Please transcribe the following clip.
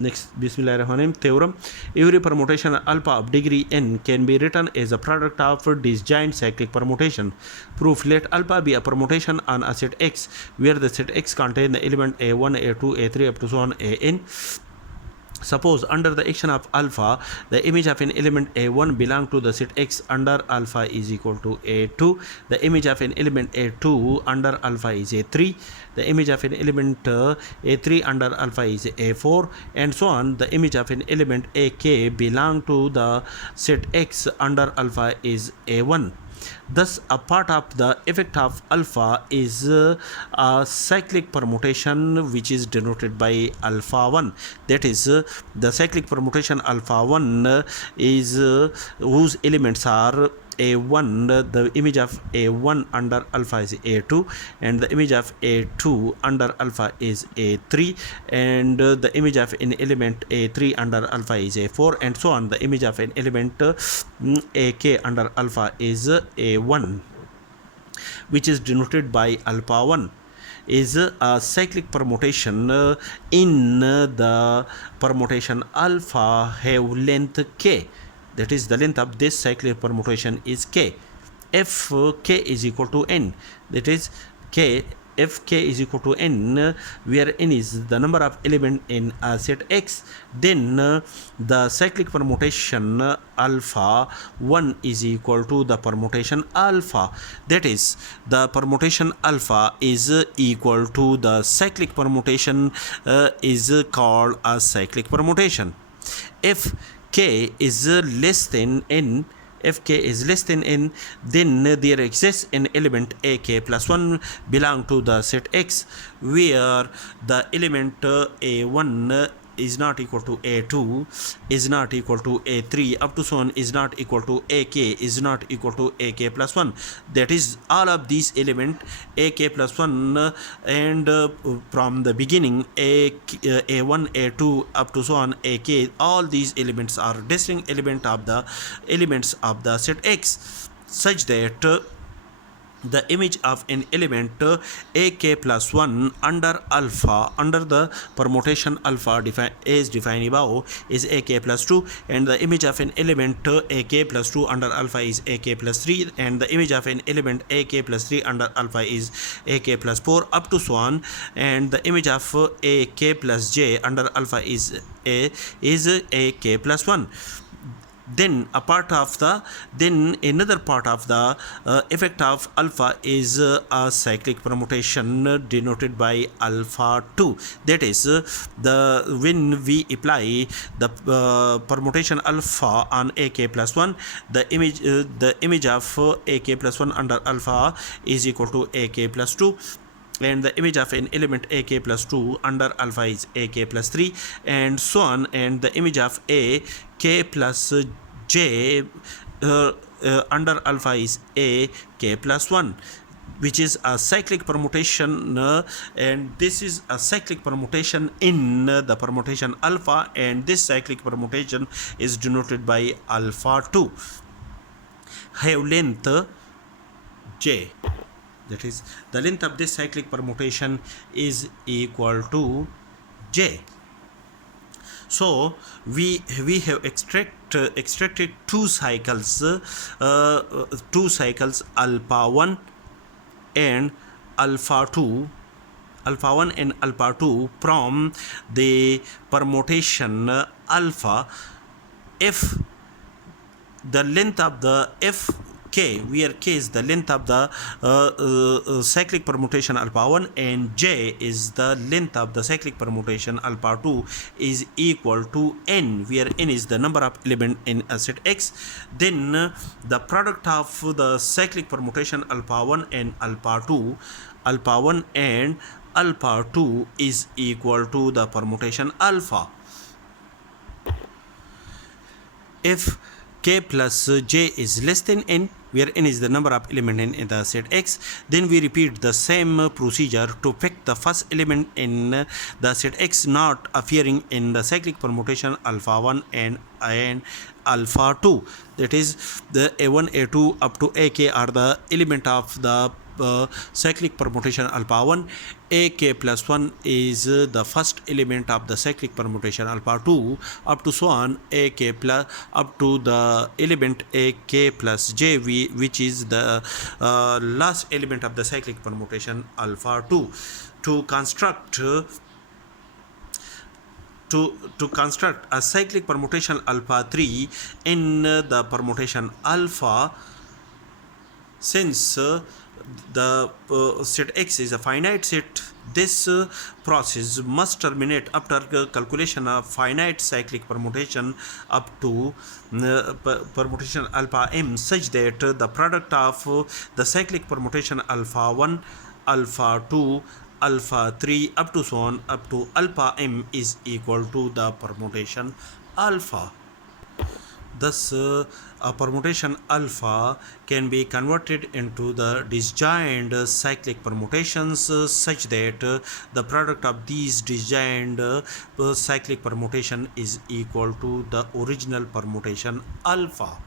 Next, Bismillahirrahmanirrahim. Theorem: every permutation alpha of degree n can be written as a product of disjoint cyclic permutation. Proof: let alpha be a permutation on a set X where the set X contains the element a1, a2, a3 up to so on an. Suppose under the action of alpha, the image of an element a1 belong to the set X under alpha is equal to a2. The image of an element a2 under alpha is a3. The image of an element a3 under alpha is a4, and so on. The image of an element ak belong to the set X under alpha is a1. Thus, a part of the effect of alpha is a cyclic permutation which is denoted by alpha 1. That is, the cyclic permutation alpha 1 is whose elements are a1, the image of a1 under alpha is a2, and the image of a2 under alpha is a3, and the image of an element a3 under alpha is a4, and so on. The image of an element ak under alpha is a1, which is denoted by alpha 1, is a cyclic permutation in the permutation alpha have length k. That is, the length of this cyclic permutation is k. If k is equal to n, that is k, if k is equal to n, where n is the number of elements in a set X, then the cyclic permutation alpha 1 is equal to the permutation alpha. That is, the permutation alpha is equal to the cyclic permutation is called a cyclic permutation. If k is less than n, if k is less than n, then there exists an element ak plus 1 belong to the set X where the element a1 is not equal to a2, is not equal to a3 up to so on, is not equal to ak, is not equal to ak plus 1. That is, all of these elements ak plus 1 and from the beginning a1, a2 up to so on ak, all these elements are distinct elements of the set X, such that the image of an element ak plus 1 under alpha, under the permutation alpha as defined above, is ak plus 2, and the image of an element ak plus 2 under alpha is ak plus 3, and the image of an element ak plus 3 under alpha is ak plus 4 up to so on, and the image of ak plus j under alpha is ak plus 1. Then another part of the effect of alpha is a cyclic permutation denoted by alpha 2. That is, when we apply the permutation alpha on ak plus 1, the image of ak plus 1 under alpha is equal to ak plus 2, and the image of an element ak plus 2 under alpha is ak plus 3, and so on, and the image of a k plus j under alpha is a k plus 1, which is a cyclic permutation, and this is a cyclic permutation in the permutation alpha, and this cyclic permutation is denoted by alpha 2 have length j. That is, the length of this cyclic permutation is equal to j. So we have extracted two cycles alpha 1 and alpha 2 from the permutation alpha. If the length of the k, where k is the length of the cyclic permutation alpha 1 and j is the length of the cyclic permutation alpha 2 is equal to n, where n is the number of elements in a set X, then the product of the cyclic permutation alpha 1 and alpha 2 is equal to the permutation alpha. If k plus j is less than n, where n is the number of elements in the set X, then we repeat the same procedure to pick the first element in the set X not appearing in the cyclic permutation alpha 1 and alpha 2. That is, the a1, a2 up to ak are the element of the cyclic permutation alpha 1, ak plus 1 is the first element of the cyclic permutation alpha 2 up to so on ak plus up to the element ak plus j, which is the last element of the cyclic permutation alpha 2. To construct to construct a cyclic permutation alpha 3 in the permutation alpha, since the set X is a finite set, this process must terminate after calculation of finite cyclic permutation up to permutation alpha m, such that the product of the cyclic permutation alpha 1, alpha 2, alpha 3 up to so on up to alpha m is equal to the permutation alpha. Thus, a permutation alpha can be converted into the disjoint cyclic permutations such that the product of these disjoint cyclic permutation is equal to the original permutation alpha.